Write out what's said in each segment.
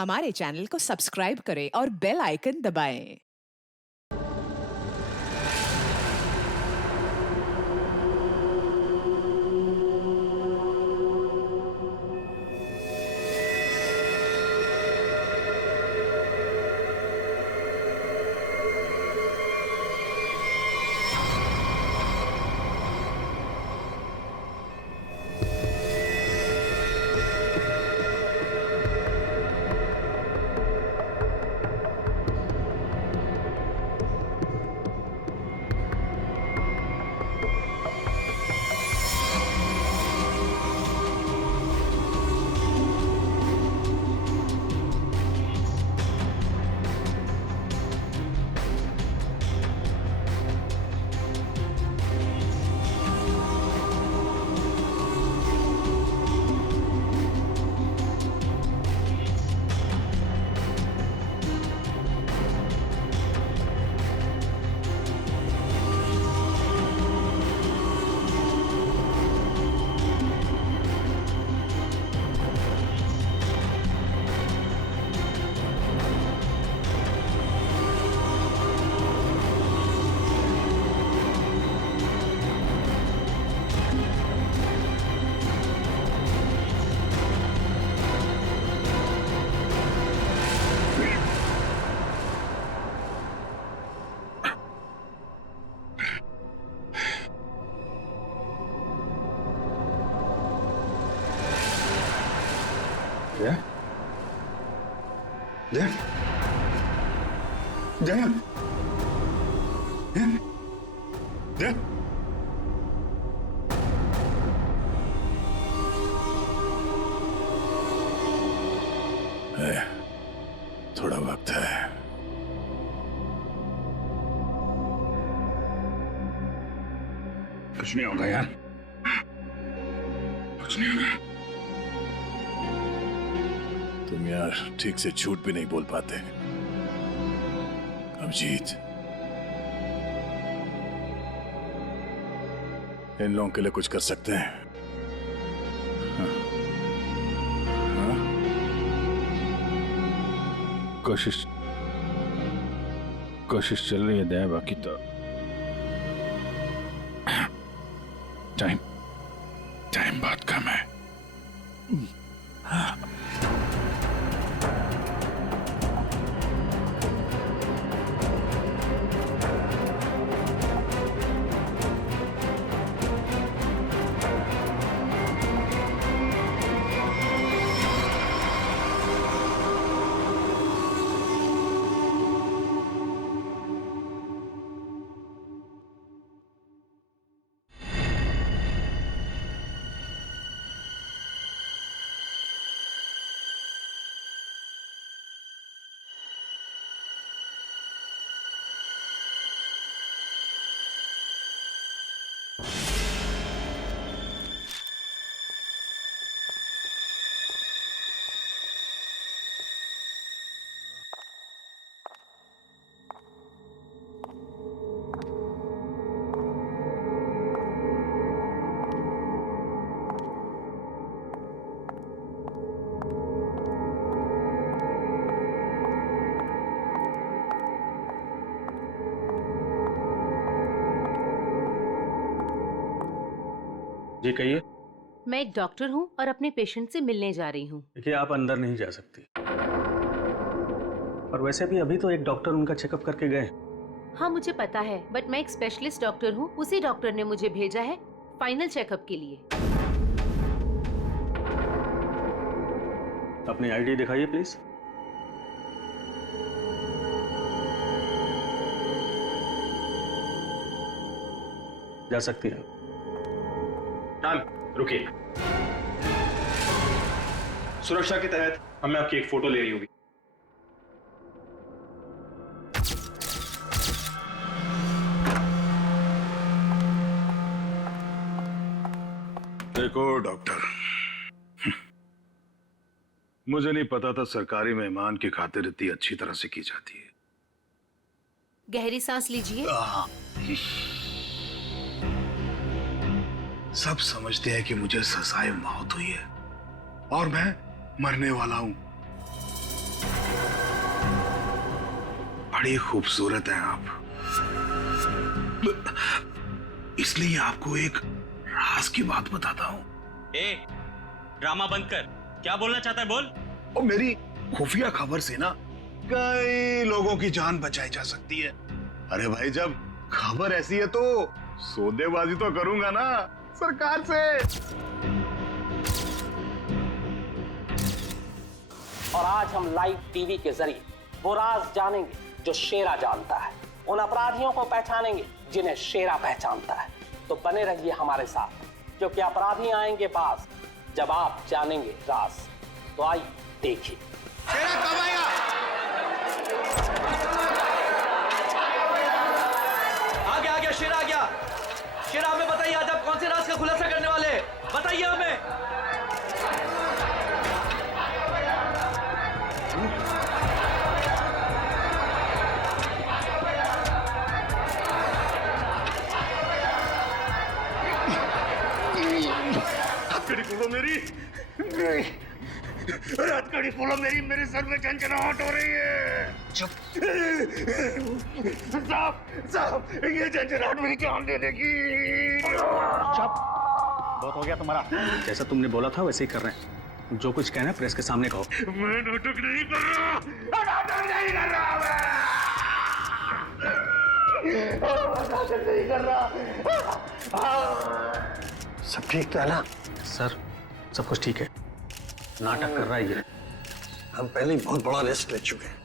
हमारे चैनल को सब्सक्राइब करें और बेल आइकन दबाएं। जया, जया, जया, जया, जया। थोड़ा वक्त है। कुछ नहीं होगा यार, कुछ नहीं होगा। तुम यार ठीक से झूठ भी नहीं बोल पाते। अभिजीत, इन लोगों के लिए कुछ कर सकते हैं। हाँ? हाँ? कोशिश चल रही है दया, बाकी तो टाइम बहुत कम है। जी कहिए। मैं एक डॉक्टर हूँ और अपने पेशेंट से मिलने जा रही हूँ। देखिए, आप अंदर नहीं जा सकती, और वैसे भी अभी तो एक डॉक्टर उनका चेकअप करके गए। हाँ मुझे पता है, बट मैं एक स्पेशलिस्ट डॉक्टर हूँ। उसी डॉक्टर ने मुझे भेजा है फाइनल चेकअप के लिए। अपनी आईडी दिखाइए प्लीज। जा सकती है। मैम रुकिए, सुरक्षा के तहत हमें आपकी एक फोटो लेनी होगी। देखो डॉक्टर, मुझे नहीं पता था सरकारी मेहमान की खातिर इतनी अच्छी तरह से की जाती है। गहरी सांस लीजिए। सब समझते हैं कि मुझे सजाए मौत हुई है और मैं मरने वाला हूं, बड़ी खूबसूरत हैं आप, इसलिए आपको एक राज की बात बताता हूँ। ए, ड्रामा बंद कर। क्या बोलना चाहता है बोल। और मेरी खुफिया खबर से ना कई लोगों की जान बचाई जा सकती है। अरे भाई, जब खबर ऐसी है तो सौदेबाजी तो करूंगा ना सरकार से। और आज हम लाइव टीवी के जरिए वो राज जानेंगे जो शेरा जानता है, उन अपराधियों को पहचानेंगे जिन्हें शेरा पहचानता है। तो बने रहिए हमारे साथ, क्योंकि अपराधी आएंगे पास जब आप जानेंगे राज। तो आइए देखिए। शेरा कब आएगा? आ गया शेरा आ गया। शेरा, हमें बताइए आज आप कौन से राज का खुलासा करने वाले हैं? बताइए हमें। हथकड़ी खोलो मेरी, हथकड़ी खोलो मेरी, मेरे सर में झंझनाहट हो रही है। चुप साहब, ये झंझनाहट मेरी जान दे देगी। चुप, बहुत हो गया तुम्हारा। जैसा तुमने बोला था वैसे ही कर रहे हैं। जो कुछ कहना है प्रेस के सामने कहो। मैं नाटक नहीं कर रहा, नाटक नहीं कर रहा, नाटक नहीं कर रहा। सब ठीक तो है ना? सर, सब कुछ ठीक है। नाटक कर रहा है ये। हम पहले ही बहुत बड़ा रिस्क ले चुके हैं।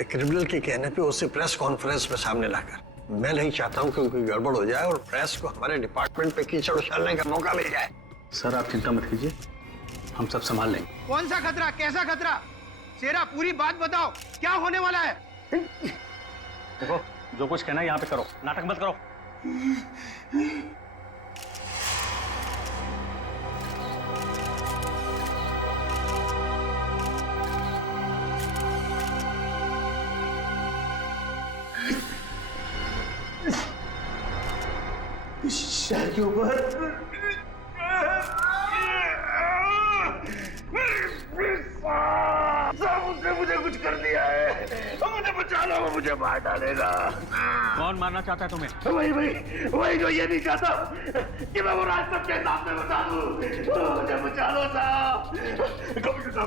एक क्रिमिनल के कहने पे उसे प्रेस कॉन्फ्रेंस में सामने लाकर, मैं नहीं चाहता हूं कि कोई गड़बड़ हो जाए और प्रेस को हमारे डिपार्टमेंट पे कीचड़ उछालने का मौका मिल जाए। सर, आप चिंता मत कीजिए, हम सब संभाल लेंगे। कौन सा खतरा, कैसा खतरा? शेरा, पूरी बात बताओ, क्या होने वाला है? देखो, जो कुछ कहना है यहाँ पे करो, नाटक मत करो। शहर के ऊपर उसने मुझे कुछ कर दिया है, मुझे बचा लो, वो मुझे मार डालेगा। कौन मारना चाहता है तुम्हें? वही जो ये नहीं चाहता कि मैं वो राज सबके सामने बता दूं। मुझे बचा लो साहब,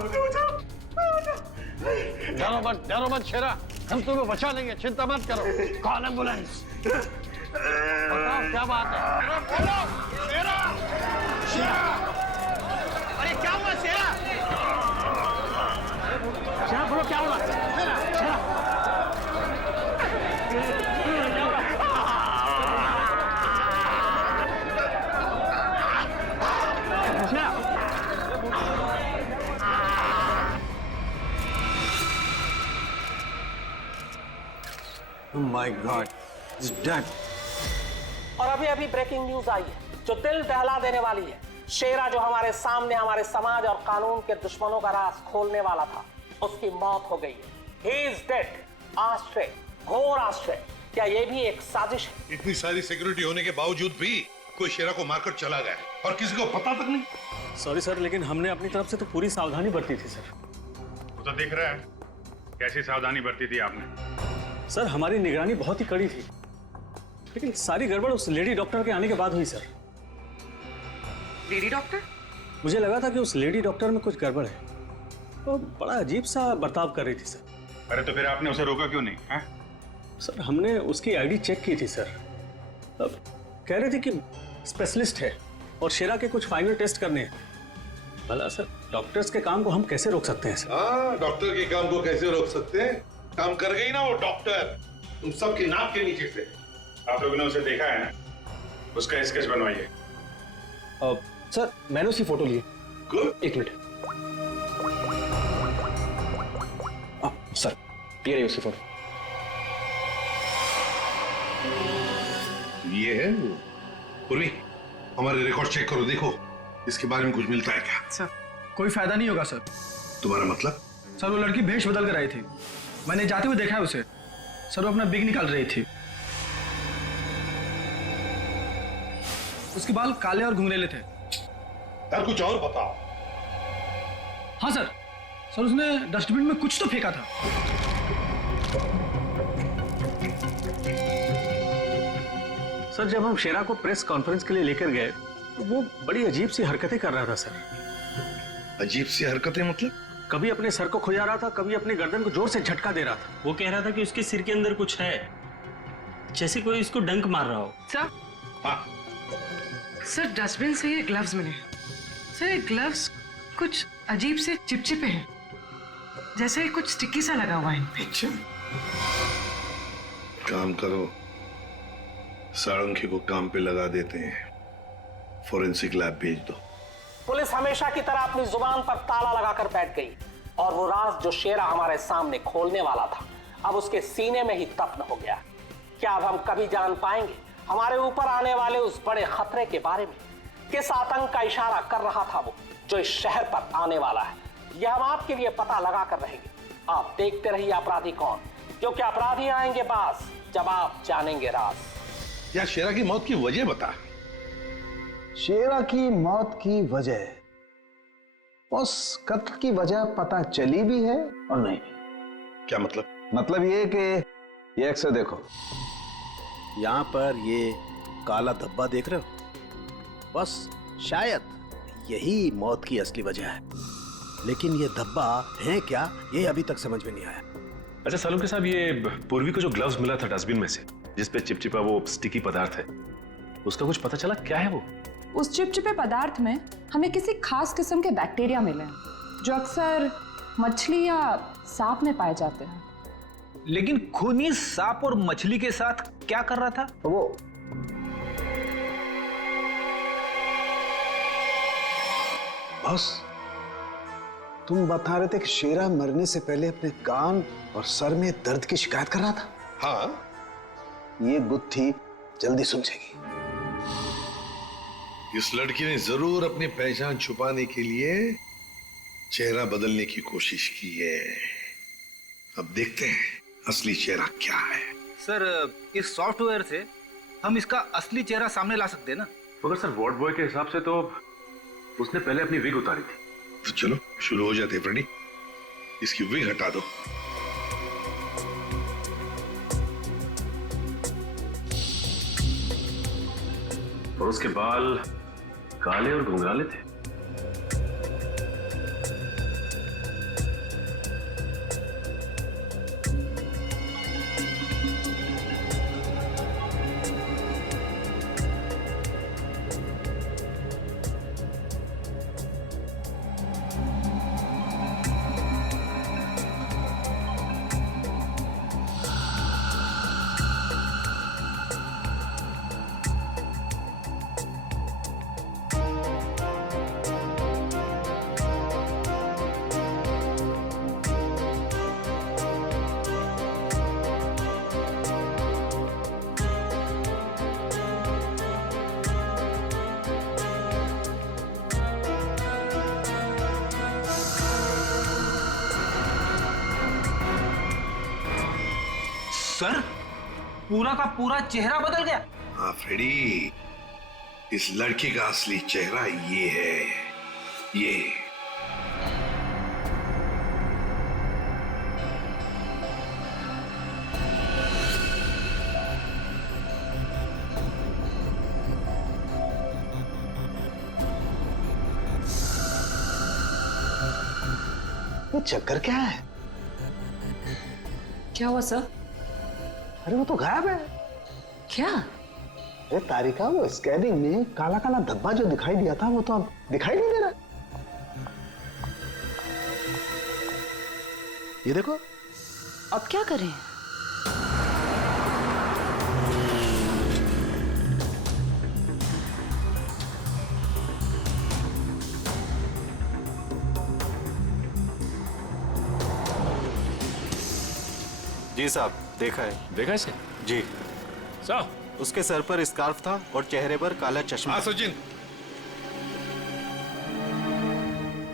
मुझे बचाओ। डरो मत शेरा, हम तुम्हें बचा लेंगे, चिंता मत करो। Call ambulance. बताओ क्या बात है? बोलो, शेरा! शेरा! अरे क्या हुआ शेरा? शेरा, बोलो क्या हुआ? शेरा! Oh my God, he's dead. और अभी अभी ब्रेकिंग न्यूज आई है जो दिल दहला देने वाली है। शेरा जो हमारे सामने हमारे समाज और कानून के दुश्मनों का राज खोलने वाला था, उसकी मौत हो गई है। He is dead. आश्चर्य, घोर आश्चर्य। क्या ये भी एक साजिश है? इतनी सारी सिक्योरिटी होने के बावजूद भी कोई शेरा को मारकर चला गया और किसी को पता तक नहीं। सॉरी सर, लेकिन हमने अपनी तरफ से तो पूरी सावधानी बरती थी सर। वो तो दिख रहा है कैसी सावधानी बरती थी आपने। सर, हमारी निगरानी बहुत ही कड़ी थी, लेकिन सारी गड़बड़ उस लेडी डॉक्टर के आने के बाद हुई सर। Lady doctor? मुझे लगा था कि उस लेडी डॉक्टर में कुछ गड़बड़ है, तो बड़ा अजीब सा बर्ताव कर रही थी सर। अरे तो फिर आपने उसे रोका क्यों नहीं है? सर, हमने उसकी आईडी चेक की थी सर। अब कह रहे थे कि स्पेशलिस्ट है और शेरा के कुछ फाइनल टेस्ट करने हैं। भला सर, डॉक्टर्स के काम को हम कैसे रोक सकते हैं सर? हाँ, डॉक्टर के काम को कैसे रोक सकते हैं? काम कर गई ना वो डॉक्टर, तुम सबकी नाक के नीचे से। आप लोगों ने उसे देखा है ना, उसका स्केच बनवाइए। सर, मैंने उसकी फोटो ली। गुड। एक मिनट। सर, ये रही उसकी फोटो। ये है वो। पूर्वी, हमारे रिकॉर्ड चेक करो, देखो इसके बारे में कुछ मिलता है क्या? सर, कोई फायदा नहीं होगा सर। तुम्हारा मतलब? सर, वो लड़की भेष बदल कर आई थी, मैंने जाते हुए देखा है उसे। सर, वो अपना बिग निकाल रही थी। उसके बाल काले और घुंघरेले थे। यार कुछ और बताओ। हाँ सर, उसने डस्टबिन में कुछ तो फेंका था। सर जब हम शेरा को प्रेस कॉन्फ्रेंस के लिए लेकर गए तो वो बड़ी अजीब सी हरकतें कर रहा था सर। अजीब सी हरकतें मतलब? कभी अपने सर को खुजा रहा था, कभी अपनी गर्दन को जोर से झटका दे रहा था। वो कह रहा था कि उसके सिर के अंदर कुछ है, जैसे कोई इसको डंक मार रहा हो। सर, हाँ सर डस्टबिन से ये ग्लव्स मिले। सर ये ग्लव्स कुछ अजीब से चिपचिपे हैं, जैसे कुछ स्टिकी सा लगा हुआ है इन पे। अच्छा, काम करो, सारंगी को काम पे लगा देते हैं, फोरेंसिक लैब भेज दो। पुलिस हमेशा की तरह अपनी जुबान पर ताला लगाकर बैठ गई और वो राज जो शेरा हमारे सामने खोलने वाला था अब उसके सीने में ही दफन हो गया। क्या अब हम कभी जान पाएंगे हमारे ऊपर आने वाले उस बड़े खतरे के बारे में? किस आतंक का इशारा कर रहा था वो जो इस शहर पर आने वाला है? यह हम आपके लिए पता लगा कर रहेंगे। आप देखते रहिए अपराधी कौन, क्योंकि अपराधी आएंगे पास जब आप जानेंगे राज। यार शेरा की मौत की वजह बता। शेरा की मौत की वजह, उस कत्ल की वजह पता चली भी है और नहीं भी। क्या मतलब? मतलब ये कि ये अक्सर देखो, यहाँ पर ये काला धब्बा देख रहे हो, बस शायद यही मौत की असली वजह है, लेकिन ये धब्बा है क्या ये अभी तक समझ में नहीं आया। अच्छा सालुंके साहब, ये पूर्वी को जो ग्लव्स मिला था डस्टबिन में से, जिसपे चिपचिपा वो स्टिकी पदार्थ है, उसका कुछ पता चला क्या है वो? उस चिपचिपे पदार्थ में हमें किसी खास किस्म के बैक्टीरिया मिले हैं जो अक्सर मछली या सांप में पाए जाते हैं। लेकिन खूनी सांप और मछली के साथ क्या कर रहा था वो? बस तुम बता रहे थे कि शेरा मरने से पहले अपने कान और सर में दर्द की शिकायत कर रहा था। हाँ, ये गुत्थी जल्दी सुलझेगी। इस लड़की ने जरूर अपनी पहचान छुपाने के लिए चेहरा बदलने की कोशिश की है। अब देखते हैं असली चेहरा क्या है। सर इस सॉफ्टवेयर से हम इसका असली चेहरा सामने ला सकते हैं ना? मगर सर वार्ड बॉय के हिसाब से तो उसने पहले अपनी विग उतारी थी। तो चलो शुरू हो जाते हैं फ्रेंडी, इसकी विग हटा दो। और उसके बाल काले और घुंघराले थे। सर पूरा का पूरा चेहरा बदल गया। हाँ फ्रेडी, इस लड़की का असली चेहरा ये है, ये। ये चक्कर क्या है? क्या हुआ सर? अरे वो तो गायब है। क्या? अरे तारिका, वो स्कैनिंग में काला काला धब्बा जो दिखाई दिया था वो तो अब दिखाई नहीं दे रहा। ये देखो। अब क्या करें? जी साहब, देखा है। देखा इसे? जी साहब, उसके सर पर स्कार्फ था और चेहरे पर काला चश्मा। हाँ सचिन।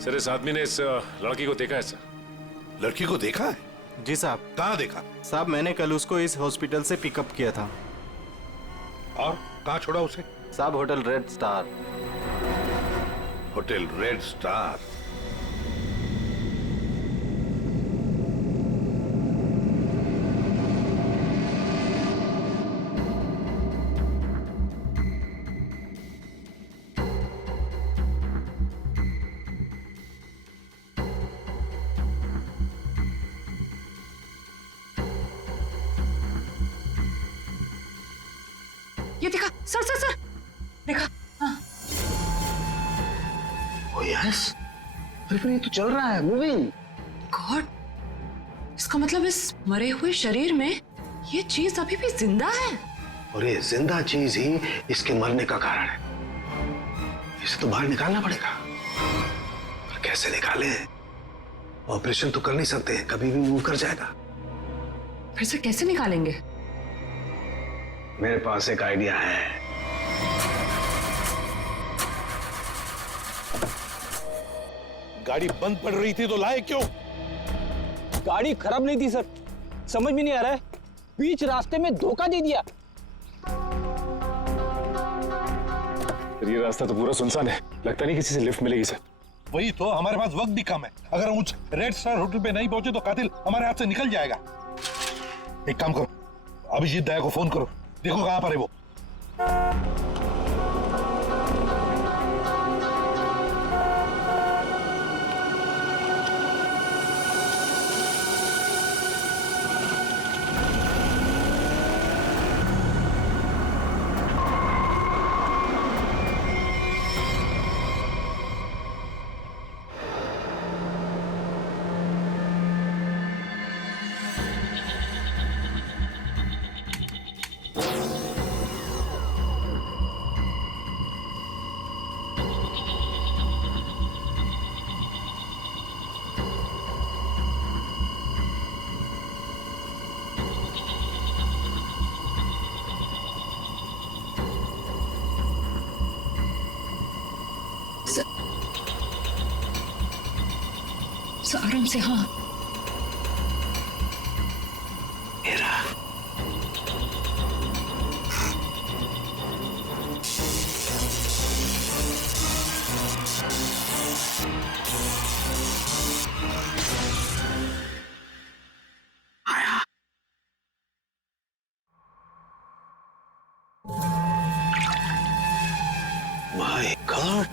सर इस आदमी ने इस लड़की को देखा है सर। लड़की को देखा है? जी साहब। कहाँ देखा? साहब मैंने कल उसको इस हॉस्पिटल से पिकअप किया था। और कहाँ छोड़ा उसे? साहब hotel red star. Hotel red star? ये देखा सर सर सर, देखा? हाँ। ओ यस, अरे ये तो चल रहा है, मूविंग। गॉड, इसका मतलब इस मरे हुए शरीर में ये चीज अभी भी जिंदा है। और ये जिंदा चीज ही इसके मरने का कारण है। इसे तो बाहर निकालना पड़ेगा। पर कैसे निकाले? ऑपरेशन तो कर नहीं सकते, कभी भी मूव कर जाएगा। फिर से कैसे निकालेंगे? मेरे पास एक आइडिया है। गाड़ी बंद पड़ रही थी तो लाए क्यों? गाड़ी खराब नहीं थी सर, समझ में नहीं आ रहा है, बीच रास्ते में धोखा दे दिया। ये रास्ता तो पूरा सुनसान है, लगता नहीं किसी से लिफ्ट मिलेगी सर। वही तो, हमारे पास वक्त भी कम है। अगर हम उस रेड स्टार होटल पे नहीं पहुंचे तो कातिल हमारे हाथ से निकल जाएगा। एक काम करो, अभिजीत दया को फोन करो, देखो कहां पर है वो। आराम से। हाँ, माय गॉड,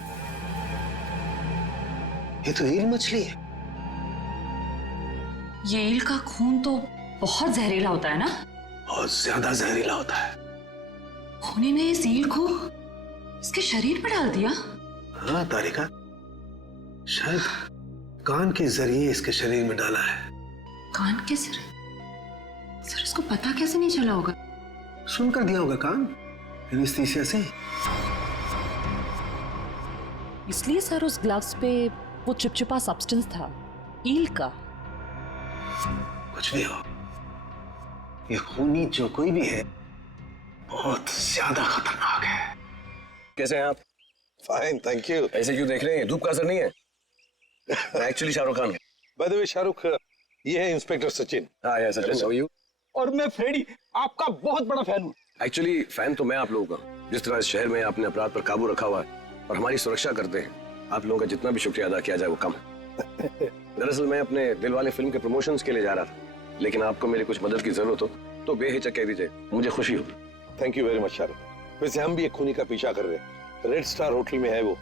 ये तो ईल मछली है। ये ईल का खून तो बहुत जहरीला होता है ना? बहुत ज्यादा जहरीला होता है। खूनी ने इस ईल को इसके शरीर पर डाल दिया? हाँ तारिका, शायद कान के जरिए इसके शरीर में डाला है। कान के जरिए? सर, इसको पता कैसे नहीं चला होगा? सुनकर दिया होगा कान, एनेस्थीसिया से। इसलिए सर उस ग्लव्स पे वो चिपचिपा सब्सटेंस था, ईल का। कुछ भी हो, ये खूनी जो कोई भी है बहुत ज्यादा खतरनाक है। कैसे हैं आप? Fine, thank you. ऐसे क्यों देख रहे हैं? धूप का असर नहीं है? मैं एक्चुअली शाहरुख खान हूं। बाय द वे शाहरुख, ये है इंस्पेक्टर सचिन। हाँ यार सचिन, हाउ आर यू? और मैं फ्रेडी, आपका बहुत बड़ा फैन हूँ। एक्चुअली फैन तो मैं आप लोगों का। जिस तरह इस शहर में आपने अपराध पर काबू रखा हुआ है और हमारी सुरक्षा करते हैं, आप लोगों का जितना भी शुक्रिया अदा किया जाए वो कम है। दरअसल मैं अपने दिलवाले फिल्म के प्रमोशंस के लिए जा रहा था, लेकिन आपको मेरी कुछ मदद की जरूरत हो तो बेहिचक कह दीजिए, मुझे खुशी हो। Thank you very much Shahrukh. वैसे हम भी एक खूनी का पीछा कर रहे हैं, रेड स्टार होटल में है वो,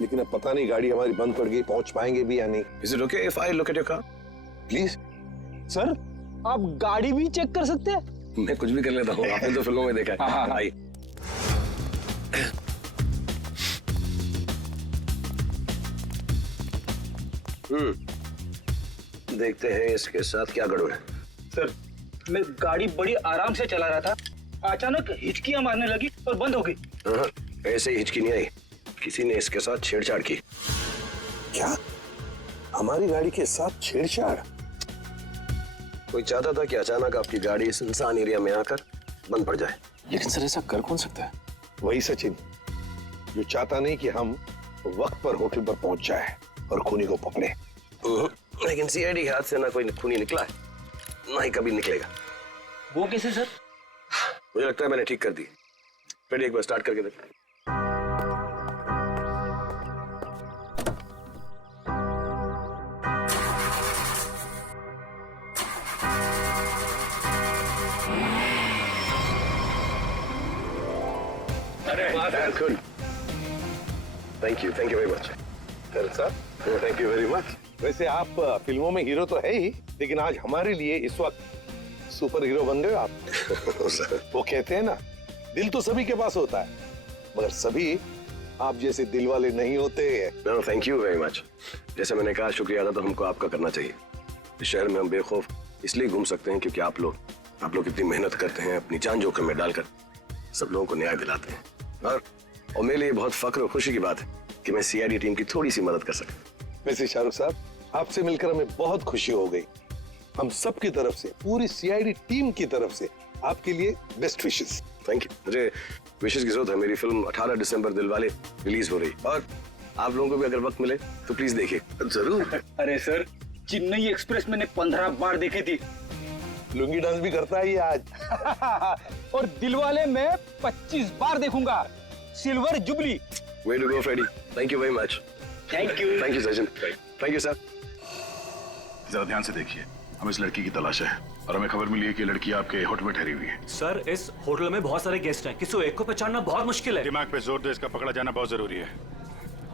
लेकिन अब पता नहीं गाड़ी हमारी बंद पड़ गई, पहुंच पाएंगे भी या नहीं। Is it okay if I look at your car? Please. Sir, आप गाड़ी भी चेक कर सकते हैं? मैं कुछ भी कर लेता हूँ, आपने तो फिल्मों में देखा है। आइए। देखते हैं इसके साथ क्या गड़बड़ है। सर, मैं गाड़ी बड़ी आराम से चला रहा था, अचानक हिचकियां मारने लगी और बंद हो गई। हाँ, ऐसे ही हिचकी नहीं आई, किसी ने इसके साथ छेड़छाड़ की। क्या? हमारी गाड़ी के साथ छेड़छाड़? कोई चाहता था कि अचानक आपकी गाड़ी सुनसान एरिया में आकर बंद पड़ जाए। लेकिन सर ऐसा कर कौन सकता है? वही सचिन, जो चाहता नहीं कि हम वक्त पर होटल पर पहुंच जाए और खूनी को पकड़े। लेकिन सीआईडी हाथ से ना कोई खूनी निकला है, ना ही कभी निकलेगा। वो कैसे सर? मुझे लगता है मैंने ठीक कर दी। फिर एक बार स्टार्ट करके देखते हैं। Good. Thank you very much. Sir, thank you very much. वैसे आप फिल्मों में हीरो तो है ही, लेकिन आज हमारे लिए इस वक्त सुपर हीरो बन गए आप। वो कहते हैं ना, दिल तो सभी के पास होता है, मगर सभी आप जैसे दिल वाले नहीं होते। No thank you very much. जैसे मैंने कहा, शुक्रिया अदा तो हमको आपका करना चाहिए। इस शहर में हम बेखौफ इसलिए घूम सकते हैं क्योंकि आप लोग इतनी मेहनत करते हैं, अपनी जान जोखिम में डालकर सब लोगों को न्याय दिलाते हैं। और मेरे लिए बहुत फख्र और खुशी की बात है कि मैं सीआईडी टीम की थोड़ी सी मदद कर सकता। वैसे शाहरुख साहब, आपसे मिलकर हमें बहुत खुशी हो गई। हम सब की तरफ से, पूरी सीआईडी टीम की तरफ से आपके लिए बेस्ट विशेस। Thank you. मुझे विशेष की जरूरत है। मेरी फिल्म 18 दिसंबर दिलवाले रिलीज हो रही, और आप लोगों को भी अगर वक्त मिले तो प्लीज देखिए। जरूर। अरे सर, चेन्नई एक्सप्रेस मैंने 15 बार देखी थी। लुंगी डांस भी करता है ये आज। और दिलवाले मैं 25 बार देखूंगा। Silver jubilee. Way to go Freddie. Thank you very much. Thank you. Thank you Sachin. Thank you sir. जरा ध्यान से देखिए, हम इस लड़की की तलाश है और हमें खबर मिली है कि लड़की आपके होटल में ठहरी हुई है। सर, इस होटल में बहुत सारे गेस्ट हैं, किसी को एक को पहचानना बहुत मुश्किल है। दिमाग पे जोर दो, इसका पकड़ा जाना बहुत जरूरी है।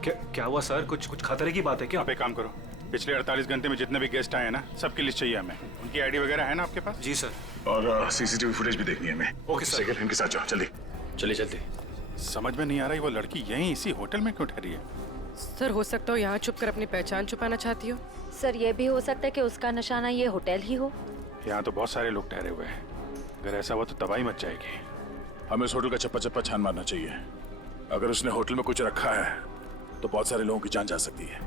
क्या हुआ सर? कुछ खतरे की बात है क्या? आप एक काम करो, पिछले 48 घंटे में जितने भी गेस्ट आए हैं ना, सबकी लिस्ट चाहिए हमें। उनकी आईडी वगैरह है ना आपके पास? जी सर। और सीसीटीवी फुटेज भी देखनी है हमें। Okay sir. सेकंड इनके साथ जाओ, जल्दी। चलिए जल्दी। समझ में नहीं आ रहा है वो लड़की यहीं इसी होटल में क्यों ठहरी है। सर, हो सकता हो यहाँ छुप कर अपनी पहचान छुपाना चाहती हो। सर, ये भी हो सकता है कि उसका निशाना ये होटल ही हो। यहाँ तो बहुत सारे लोग ठहरे हुए हैं, अगर ऐसा हुआ तो तबाही मच जाएगी। हमें इस होटल का चप्पा चप्पा छान मारना चाहिए। अगर उसने होटल में कुछ रखा है तो बहुत सारे लोगों की जान जा सकती है।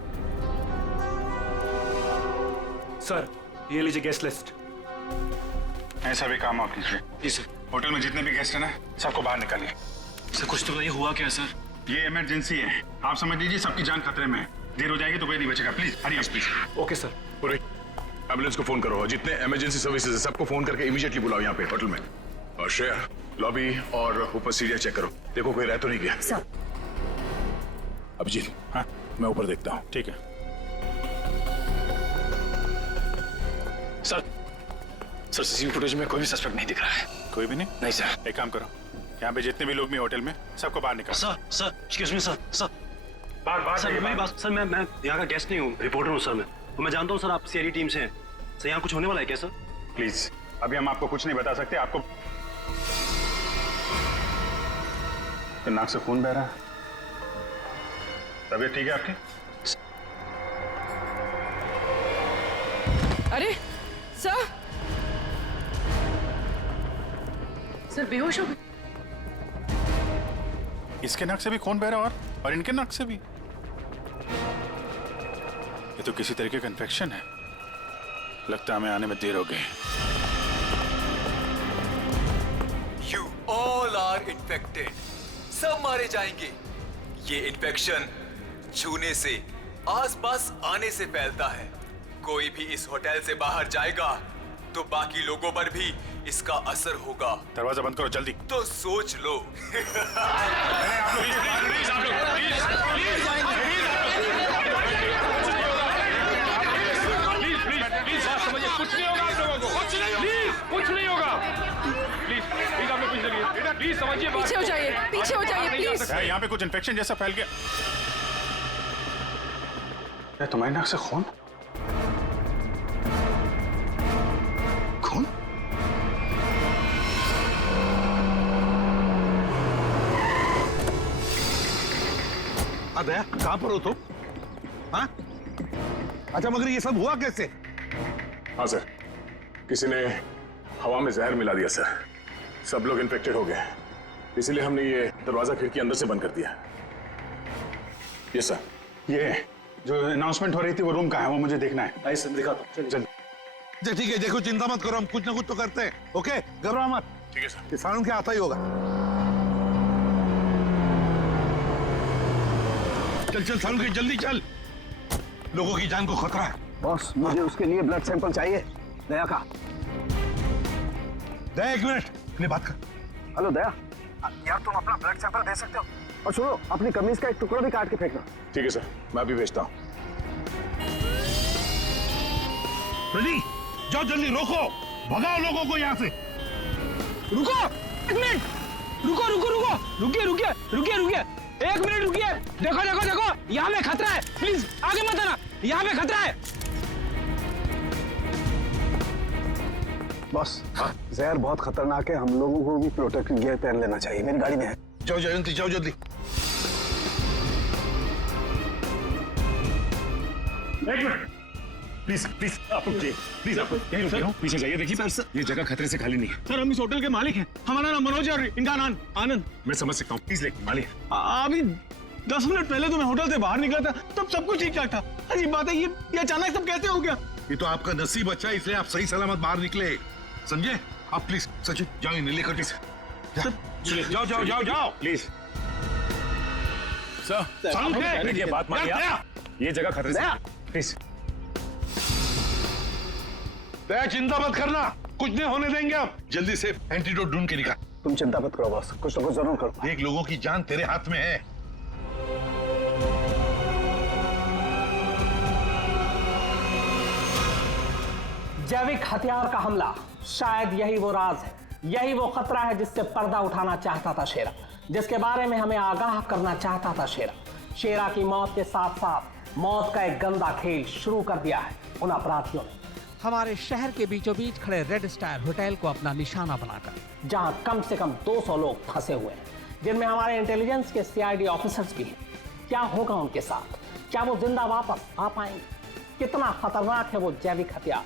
सर, ये लीजिए गेस्ट लिस्ट। ऐसा भी काम आप कीजिए। जी सर। होटल में जितने भी गेस्ट हैं ना, सबको बाहर निकालिए। सर, कुछ तो बताइए, हुआ क्या सर? ये इमरजेंसी है, आप समझ लीजिए सबकी जान खतरे में है। देर हो जाएगी तो कोई नहीं बचेगा। Please Hari please. Okay sir. पूरी एम्बुलेंस को फोन करो और जितने इमरजेंसी सर्विसेज है सबको फोन करके इमीडिएटली बुलाओ यहाँ पे होटल में। और श्रेया, लॉबी और ऊपर सीढ़ियाँ चेक करो, देखो कोई रह तो नहीं गया। सर। अभिजीत, हाँ मैं ऊपर देखता हूँ। ठीक है सर। सर, सीसीटीवी फुटेज में कोई भी सस्पेक्ट नहीं दिख रहा है। कोई भी नहीं? नहीं सर। एक काम करो, यहाँ पे जितने भी लोग भी होटल में, सबको बाहर निकालो। Sir, excuse me sir. बाहर सर, मेरी बात। सर, मैं यहाँ का गेस्ट नहीं हूँ, रिपोर्टर हूँ सर। मैं जानता हूँ सर आप सीआईडी टीम से हैं। सर, यहाँ कुछ होने वाला है क्या सर? प्लीज, अभी हम आपको कुछ नहीं बता सकते। आपको तो नाक से खून बह रहा है। तबीयत ठीक है आपकी? अरे सर, बेहोश हो गए। इसके नाक से भी खून बह रहा है और इनके नाक से भी। ये तो किसी तरीके का इन्फेक्शन है। लगता है हमें आने में देर हो गई। You all are infected. सब मारे जाएंगे। ये इन्फेक्शन छूने से, आसपास आने से फैलता है। कोई भी इस होटल से बाहर जाएगा तो बाकी लोगों पर भी इसका असर होगा। दरवाजा बंद करो जल्दी। तो सोच लो। कुछ नहीं होगा आप लोगों को। कुछ नहीं होगा। प्लीज आप लोग पीछे चलिए। प्लीज समझिए। पीछे हो जाइए, पीछे हो जाइए प्लीज। यहाँ पे कुछ इन्फेक्शन जैसा फैल गया। तुम्हारे नाक से खून? खून? दया, कहाँ पर हो तुम? हाँ? अच्छा, मगर ये सब हुआ कैसे? हाँ सर, किसी ने हवा में जहर मिला दिया सर। सब लोग इन्फेक्टेड हो गए, इसीलिए हमने ये दरवाजा खिड़की अंदर से बंद कर दिया। ये सर, ये जो अनाउंसमेंट हो रही थी वो रूम कहाँ है, वो मुझे देखना है। आइए सर, दिखाता हूँ। चलिए। अच्छा ठीक है, देखो चिंता मत करो, हम कुछ ना कुछ तो करते हैं। ओके, घबराओ मत। ठीक है सर। किसानों के आता ही होगा। चल सालू के, जल्दी चल, लोगों की जान को खतरा है। बॉस, मुझे उसके लिए ब्लड सैंपल चाहिए, दया का। दया, एक मिनट, अपनी बात कर। हेलो दया, यार तुम अपना ब्लड सैंपल दे सकते हो? और सुनो, अपनी कमीज का एक टुकड़ा भी काट के फेंकना। ठीक है सर, मैं अभी भेजता हूँ। रेडी, जाओ जल्दी, रोको, भगाओ लोगों को यहाँ से। रुको, एक मिनट, रुको रुको रुको, रुकिए रुकिए रुकिए रुकिए, एक मिनट रुकिए। देखो देखो देखो, यहाँ पे खतरा है, प्लीज आगे मत आना, यहाँ पे खतरा है। बॉस जहर बहुत खतरनाक है, हम लोगों को भी प्रोटेक्टिव गियर पहन लेना चाहिए। मेरी गाड़ी में है। जाओ जयंती, जाओ जल्दी। एक मिनट प्लीज प्लीज, आप रुकिए प्लीज, आप यहीं रुकिए, पीछे जाइए। देखिए सर, ये जगह खतरे से खाली नहीं है। सर हम इस होटल के मालिक हैं, हमारा नाम मनोज है और इनका नाम आनंद। मैं समझ सकता हूँ, प्लीज लेकिन मालिक। अभी 10 मिनट पहले तो मैं होटल से बाहर निकला था, तब सब कुछ ठीक ठाक था। अजीब बात है, ये अचानक सब कैसे हो गया? ये तो आपका नसीब अच्छा है, इसलिए आप सही सलामत बाहर निकले, समझे? आप प्लीज सचिन जाओ, इन्हें लेकर प्लीज जाओ जाओ जाओ जाओ प्लीज। सर ये बात मानिए, ये जगह खतरे से, प्लीज। दया चिंता मत करना, कुछ नहीं होने देंगे हम। जल्दी से एंटीडोट ढूंढ के निकाल। तुम चिंता मत करो बॉस, कुछ ना कुछ जरूर करो। देख, लोगों की जान तेरे हाथ में है। जैविक हथियार का हमला, शायद यही वो राज है, यही वो खतरा है जिससे पर्दा उठाना चाहता था शेरा, जिसके बारे में हमें आगाह करना चाहता था शेरा। शेरा की मौत के साथ साथ मौत का एक गंदा खेल शुरू कर दिया है उन अपराधियों ने। हमारे शहर के बीचों बीच खड़े रेड स्टार होटल को अपना निशाना बनाकर, जहां कम से कम 200 लोग फंसे हुए हैं, जिनमें हमारे इंटेलिजेंस के सीआईडी ऑफिसर्स भी हैं। क्या होगा उनके साथ? क्या वो जिंदा वापस आ पाएंगे? कितना खतरनाक है वो जैविक हथियार,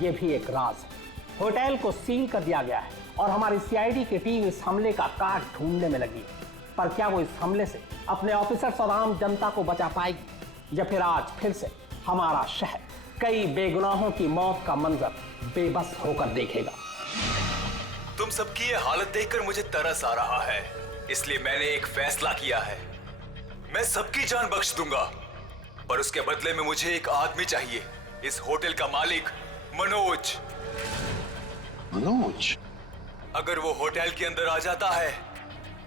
ये भी एक राज है। होटल को सील कर दिया गया है और हमारी सीआईडी की टीम इस हमले का काट ढूंढने में लगी है। पर क्या वो इस हमले से अपने ऑफिसर्स और आम जनता को बचा पाएगी, या फिर आज फिर से हमारा शहर कई बेगुनाहों की मौत का मंजर बेबस होकर देखेगा? तुम सबकी ये हालत देखकर मुझे तरस आ रहा है, इसलिए मैंने एक फैसला किया है। मैं सबकी जान बख्श दूंगा, पर उसके बदले में मुझे एक आदमी चाहिए, इस होटल का मालिक मनोज। मनोज? अगर वो होटल के अंदर आ जाता है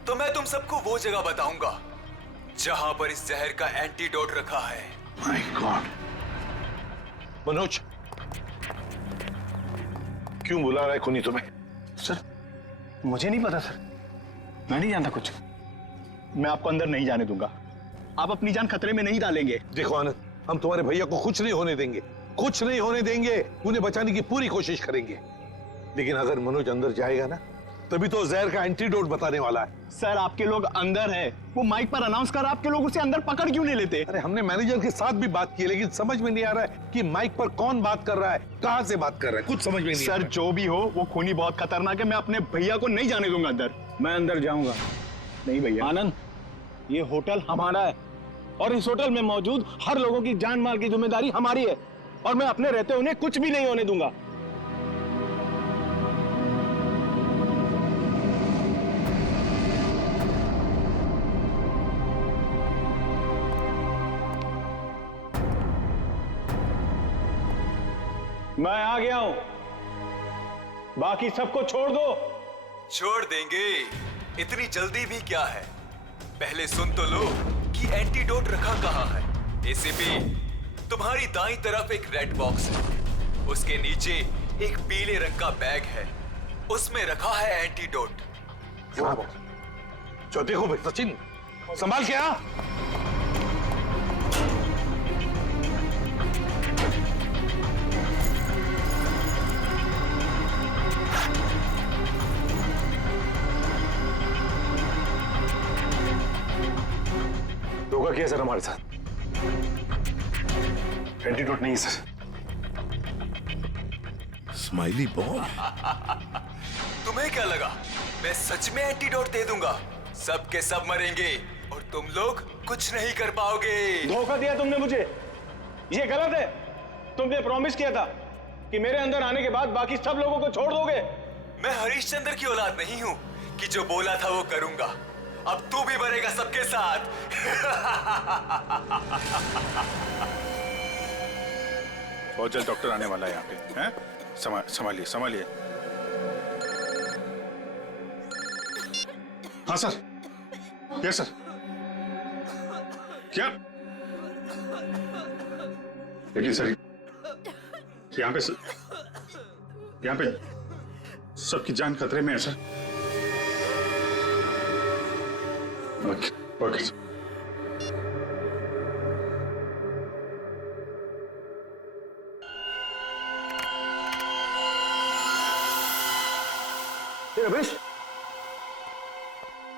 तो मैं तुम सबको वो जगह बताऊंगा जहां पर इस जहर का एंटीडोट रखा है। My God. मनोज, क्यों बुला रहा है खूनी तुम्हें? सर मुझे नहीं पता सर, मैं नहीं जानता कुछ। मैं आपको अंदर नहीं जाने दूंगा, आप अपनी जान खतरे में नहीं डालेंगे। देखो आनंद, हम तुम्हारे भैया को कुछ नहीं होने देंगे, कुछ नहीं होने देंगे। उन्हें बचाने की पूरी कोशिश करेंगे, लेकिन अगर मनोज अंदर जाएगा ना, तभी तो जहर का एंटीडोट बताने वाला है। सर आपके लोग अंदर है, वो माइक पर अनाउंस कर, आपके लोग उसे अंदर पकड़ क्यों नहीं लेते? अरे हमने मैनेजर के साथ भी बात की, लेकिन समझ में नहीं आ रहा है कि माइक पर कौन बात कर रहा है, कहां से बात कर रहा है, कुछ समझ में नहीं सर जो भी हो, वो खूनी बहुत खतरनाक है, मैं अपने भैया को नहीं जाने दूंगा अंदर। मैं अंदर जाऊंगा नहीं भैया। आनंद, ये होटल हमारा है और इस होटल में मौजूद हर लोगों की जान माल की जिम्मेदारी हमारी है, और मैं अपने रहते उन्हें कुछ भी नहीं होने दूंगा। मैं आ गया हूं, बाकी सबको छोड़ दो। छोड़ देंगे, इतनी जल्दी भी क्या है? पहले सुन तो लो कि एंटीडोट रखा कहां है। एसीपी, तुम्हारी दाईं तरफ एक रेड बॉक्स है, उसके नीचे एक पीले रंग का बैग है, उसमें रखा है एंटीडोट। जो देखो भाई सचिन, संभाल के आ। धोखा किया सर हमारे साथ, एंटीडोट नहीं है सर। स्माइली बॉय, तुम्हें क्या लगा मैं सच में एंटीडोट दे दूंगा? सब के सब मरेंगे और तुम लोग कुछ नहीं कर पाओगे। धोखा दिया तुमने मुझे, ये गलत है। तुमने प्रॉमिस किया था कि मेरे अंदर आने के बाद बाकी सब लोगों को छोड़ दोगे। मैं हरिश्चंद्र की औलाद नहीं हूं कि जो बोला था वो करूंगा। अब तू भी मरेगा सबके साथ। बहुत जल्द डॉक्टर आने वाला है यहाँ पे, हैं? संभालिए संभालिए। हाँ सर, यस सर। क्या? देखिए सर, यहाँ पे सबकी जान खतरे में है sir. Okay okay sir. Ramesh,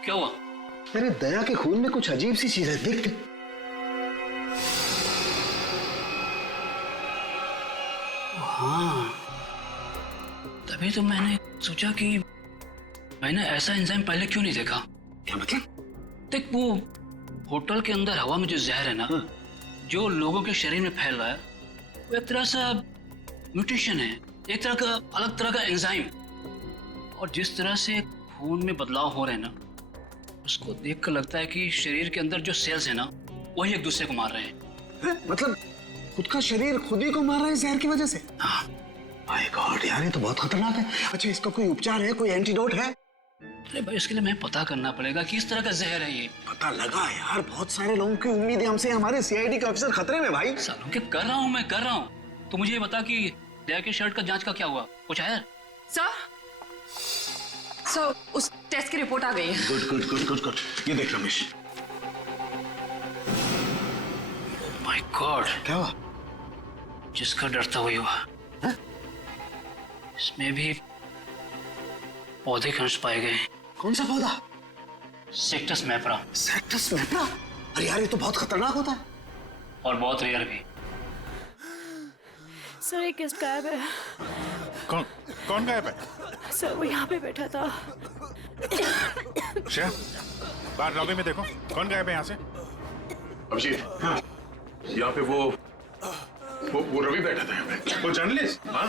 क्या हुआ? मेरे दया के खून में कुछ अजीब सी चीज है, देख। हाँ, तभी तो मैंने सोचा कि मैंने ऐसा एंजाइम पहले क्यों नहीं देखा। क्या मतलब? देख, वो होटल के अंदर हवा में जो जहर है ना, जो लोगों के शरीर में फैल रहा है, वो एक तरह से म्यूटेशन है, एक तरह का अलग तरह का एंजाइम। और जिस तरह से खून में बदलाव हो रहे हैं ना, उसको देखकर लगता है कि शरीर के अंदर जो सेल्स है ना, वही एक दूसरे को मार रहे हैं। मतलब खुद का शरीर खुद ही को मार रहा है जहर की वजह से? हाँ। माय गॉड यार, ये तो बहुत खतरनाक है। अच्छा, इसका कोई उपचार है, कोई एंटीडोट है? अरे भाई, इसके लिए मैं पता करना पड़ेगा कि इस तरह का जहर है ये। पता लगा यार, बहुत सारे लोगों की उम्मीद है हमसे, हमारे सीआईडी का अफसर खतरे में भाई। सालों के कर रहा हूँ, मैं कर रहा हूँ। तो मुझे ये बता कि दया के शर्ट का जांच का क्या हुआ, कुछ आया? सर, उस टेस्ट की रिपोर्ट आ गई है। Good good good good good. ये देख रमेश। माय गॉड, क्या हुआ? जिसका डर था वही हुआ। हा? इसमें भी पौधे के अंश पाए गए। कौन सा पौधा? सेक्टस मैप्रा। सेक्टस मैप्रा? अरे यार, ये तो बहुत खतरनाक होता है और बहुत रेयर भी। सर, एक गेस्ट गायब है। कौन गायब है? सर, वो यहाँ पे बैठा था। श्रेया, बाहर लॉबी में देखो, कौन गायब है यहाँ से? अभिजीत, हाँ, यहाँ पे वो रवि बैठा था यहाँ पे। वो जर्नलिस्ट? हाँ,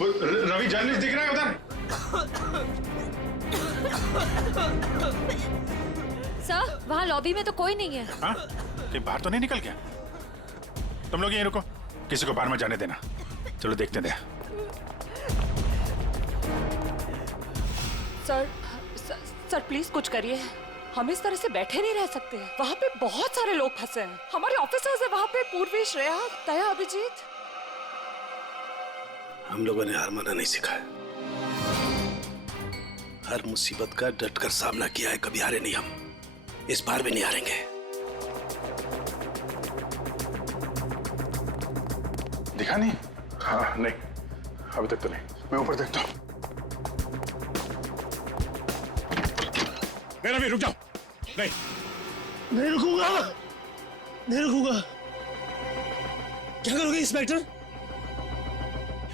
वो रवि जर्नलिस्ट दिख रहा है उधर? सर, वहाँ लॉबी में तो कोई नहीं है। हाँ, कि बाहर तो नहीं निकल गया? तुम लोग यहीं रुको, किसी को बाहर मत जाने देना। चलो देखते हैं। सर प्लीज कुछ करिए। हम इस तरह से बैठे नहीं रह सकते। वहाँ पे बहुत सारे लोग फंसे हैं। हमारे ऑफिसर्स है वहाँ पे, पूर्वी, श्रेया, दया, अभिजीत। हम लोगों ने हार माना नहीं सीखा है। हर मुसीबत का डटकर सामना किया है, कभी हारे नहीं हम। इस बार भी नहीं हारेंगे। दिखा नहीं? हाँ, नहीं, अभी तक तो नहीं। मैं ऊपर देखता हूँ। मेरा भी रुक जाओ। नहीं, नहीं रुकूंगा, नहीं रुकूंगा। क्या करोगे इंस्पेक्टर?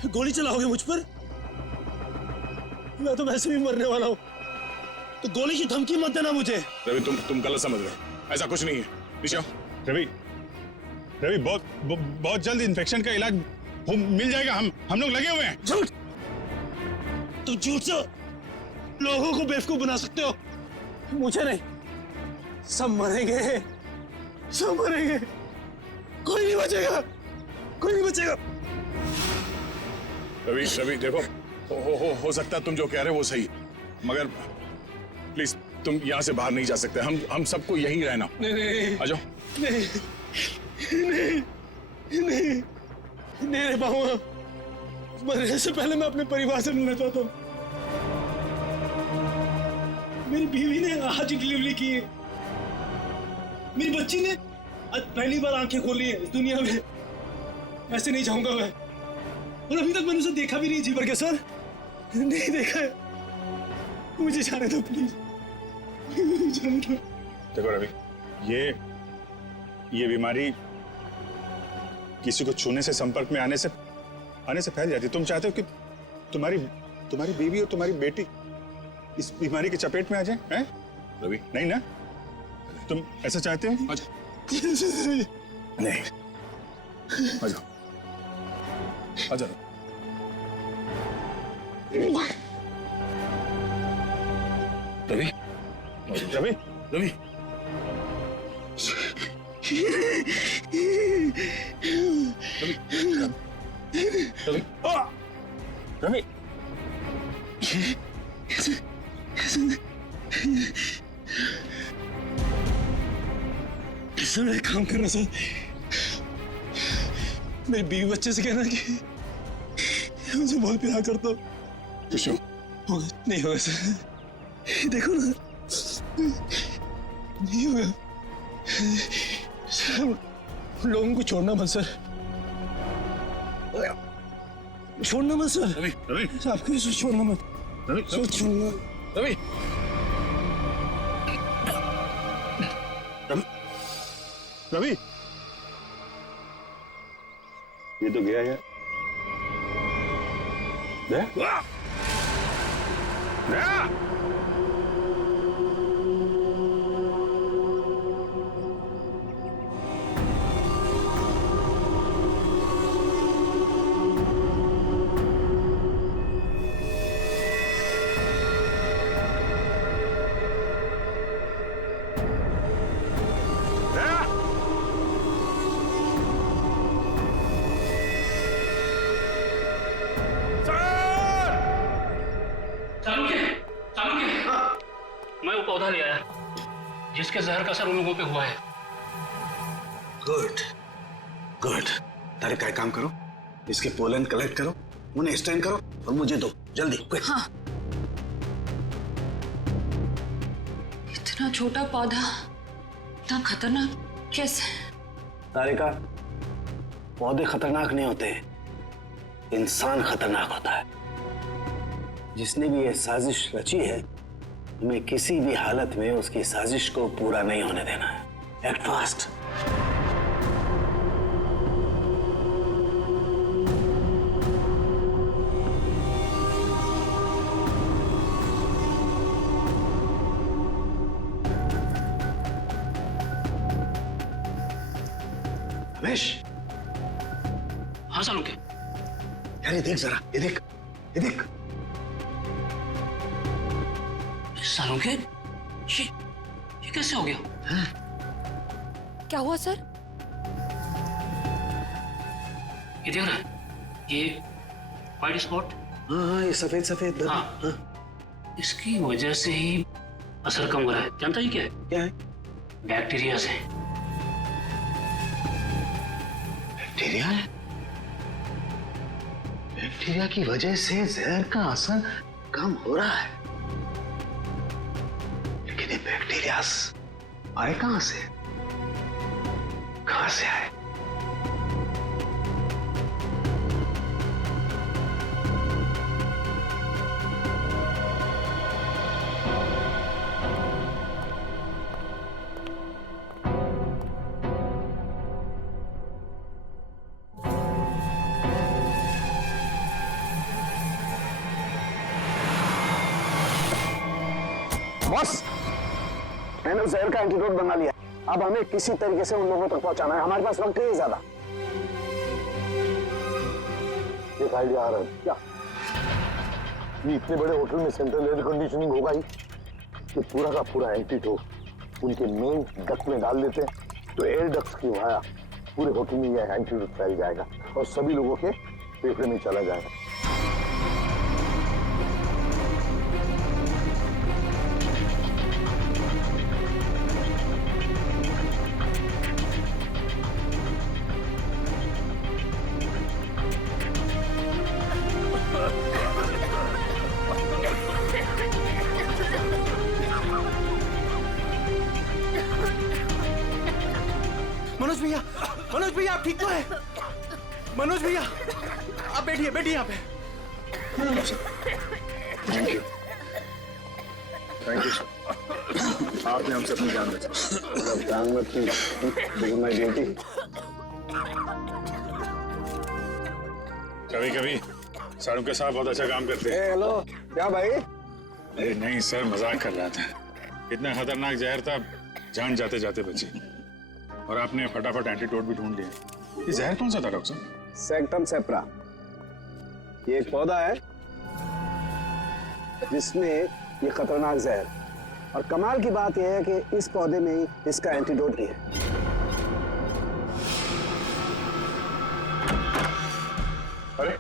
गोली चलाओगे मुझ पर? मैं तो वैसे भी मरने वाला हूँ, तो गोली की धमकी मत देना मुझे। रवि, तुम गलत समझ रहे हो। ऐसा कुछ नहीं है। नीचे आओ। रवि, बहुत जल्द इन्फेक्शन का इलाज मिल जाएगा। हम लोग लगे हुए हैं। झूठ! तुम झूठ से लोगों को बेवकूफ बना सकते हो, मुझे नहीं। सब मरेंगे, सब मरेंगे, कोई नहीं बचेगा, कोई नहीं बचेगा। रवि देखो, हो सकता है तुम जो कह रहे हो वो सही, मगर प्लीज तुम यहाँ से बाहर नहीं जा सकते। हम सबको यहीं रहना। नहीं, आ जाओ। नहीं, नहीं रह पाऊंगा। मरने से पहले मैं अपने परिवार से मिलना चाहता हूँ। मेरी बीवी ने आज डिलीवरी की है। मेरी बच्ची ने आज पहली बार आंखें खोली है इस दुनिया में। ऐसे नहीं जाऊंगा मैं, और अभी तक मैंने उसे देखा भी नहीं जी भर के। सर, नहीं देखा है, मुझे जाने दो प्लीज, जाने दो। देखो रवि, ये बीमारी किसी को छूने से, संपर्क में आने से फैल जाती है। तुम चाहते हो कि तुम्हारी बीवी और तुम्हारी बेटी इस बीमारी की चपेट में आ जाए? हैं? रवि, नहीं ना? तुम ऐसा चाहते हो? आ जाओ। नहीं, आ जाओ, आ जाओ। रवि, रवि, रवि, रवि, सर, एक काम करना सर, मेरी बीवी बच्चे से कहना कि मुझे बहुत प्यार करता हूँ। होगा नहीं होगा सर, देखो ना, नहीं होगा सर। लोगों को छोड़ना मत सर, छोड़ना मत सर। रवि, आपको छोड़ना मत। रवि रवि ये तो गया यार। मैं वो पौधा ले आया जिसके जहर का असर उन लोगों पे हुआ है। Good good. तारे का काम करो, इसके पोलन कलेक्ट करो, उन्हें स्टैंड करो और मुझे दो जल्दी। हाँ। इतना छोटा पौधा इतना खतरनाक कैसे? तारिका, पौधे खतरनाक नहीं होते, इंसान खतरनाक होता है। जिसने भी ये साजिश रची है, हमें किसी भी हालत में उसकी साजिश को पूरा नहीं होने देना है। Act fast. रमेश। हाँ सालू के। यार ये देख जरा, ये देख, ये देख। सालों के ये कैसे हो गया? क्या हुआ सर? ये देख रहा है, ये वाइट स्पॉट। हाँ ये सफेद सफेद। हाँ। इसकी वजह से ही असर कम हो रहा है। जानता ही क्या है? क्या है? बैक्टीरिया से। बैक्टीरिया है? बैक्टीरिया की वजह से जहर का असर कम हो रहा है। लेकिन ये बैक्टीरिया आए कहां से? कहां से आए? बॉस, मैंने उस जहर का एंटीडोट बना लिया। अब हमें किसी तरीके से उन लोगों तक पहुंचाना है। हमारे पास वक्त नहीं है ज्यादा। एक आइडिया आ रहा है। क्या? ये इतने बड़े होटल में सेंट्रल एयर कंडीशनिंग होगा ही कि पूरा का पूरा एंटीडोट उनके मेन डक्ट में डाल देते हैं, तो एयर डक्ट की वाया पूरे होटल में यह एंटीडोट फैल जाएगा और सभी लोगों के फेफड़े में चला जाएगा। मनोज भैया आप ठीक तो है? मनोज भैया आप बैठिए बैठिए यहाँ पे। Thank you sir. आपने हमसे अपनी जान बचाई। जान मत की, माय ड्यूटी। कभी कभी सारू के साथ बहुत अच्छा काम करते हैं। हेलो, क्या भाई? अरे नहीं सर, मजाक कर रहा था। इतना खतरनाक जहर था, जान जाते जाते बची। और आपने फटाफट एंटीडोट भी ढूंढ लिया। ये जहर कौन सा था डॉक्टर साहब? सेक्टम सेप्रा। ये एक पौधा है जिसमें ये खतरनाक जहर, और कमाल की बात यह है कि इस पौधे में ही इसका एंटीडोट भी है। अरे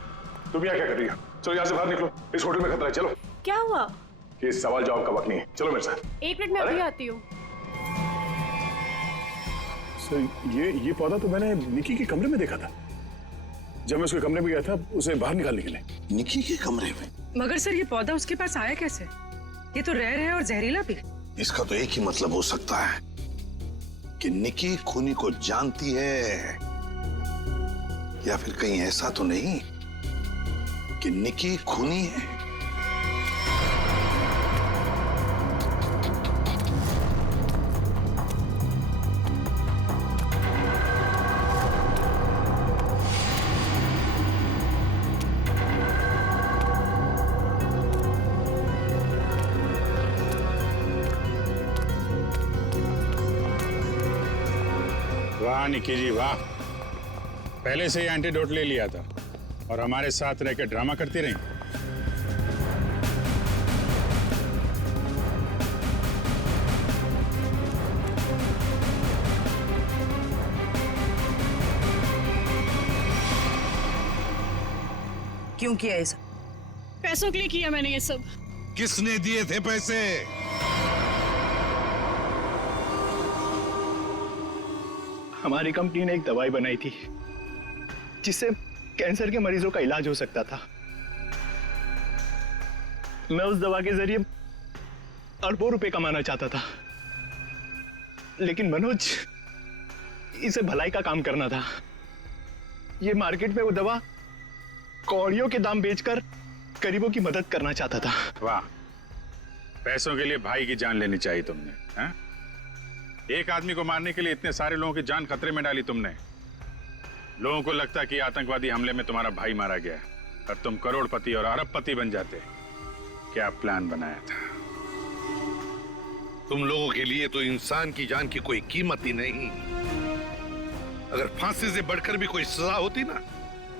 तुम यहाँ क्या कर रही हो? चलो यहाँ से बाहर निकलो, इस होटल में खतरा है। चलो। क्या हुआ? ये सवाल जवाब का वक्त नहीं है, चलो मेरे साथ। एक मिनट में अभी आती हूँ। सर ये पौधा तो मैंने निकी के कमरे में देखा था। जब मैं उसके कमरे में गया था उसे बाहर निकालने के लिए। निकी के कमरे में? मगर सर ये पौधा उसके पास आया कैसे? ये तो रेयर है और जहरीला भी। इसका तो एक ही मतलब हो सकता है कि निकी खूनी को जानती है, या फिर कहीं ऐसा तो नहीं कि निकी खूनी है। वाह निकी जी वाह, पहले से ही एंटीडोट ले लिया था और हमारे साथ रहकर ड्रामा करती रही। क्यों किया ये सब? पैसों के लिए किया मैंने ये सब। किसने दिए थे पैसे? हमारी कंपनी ने एक दवाई बनाई थी जिससे कैंसर के मरीजों का इलाज हो सकता था। मैं उस दवा के जरिए अरबों रुपए कमाना चाहता था, लेकिन मनोज इसे भलाई का काम करना था। ये मार्केट में वो दवा कौड़ियों के दाम बेचकर गरीबों की मदद करना चाहता था। वाह, पैसों के लिए भाई की जान लेनी चाहिए तुमने, हैं? एक आदमी को मारने के लिए इतने सारे लोगों की जान खतरे में डाली तुमने। लोगों को लगता कि आतंकवादी हमले में तुम्हारा भाई मारा गया और तुम करोड़पति और अरबपति बन जाते। क्या प्लान बनाया था? तुम लोगों के लिए तो इंसान की जान की कोई कीमत ही नहीं। अगर फांसी से बढ़कर भी कोई सजा होती ना,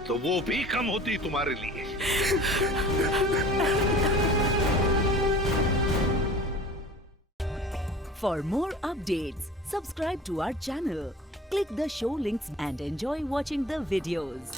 तो वो भी कम होती तुम्हारे लिए। For more updates, subscribe to our channel, click the show links and enjoy watching the videos.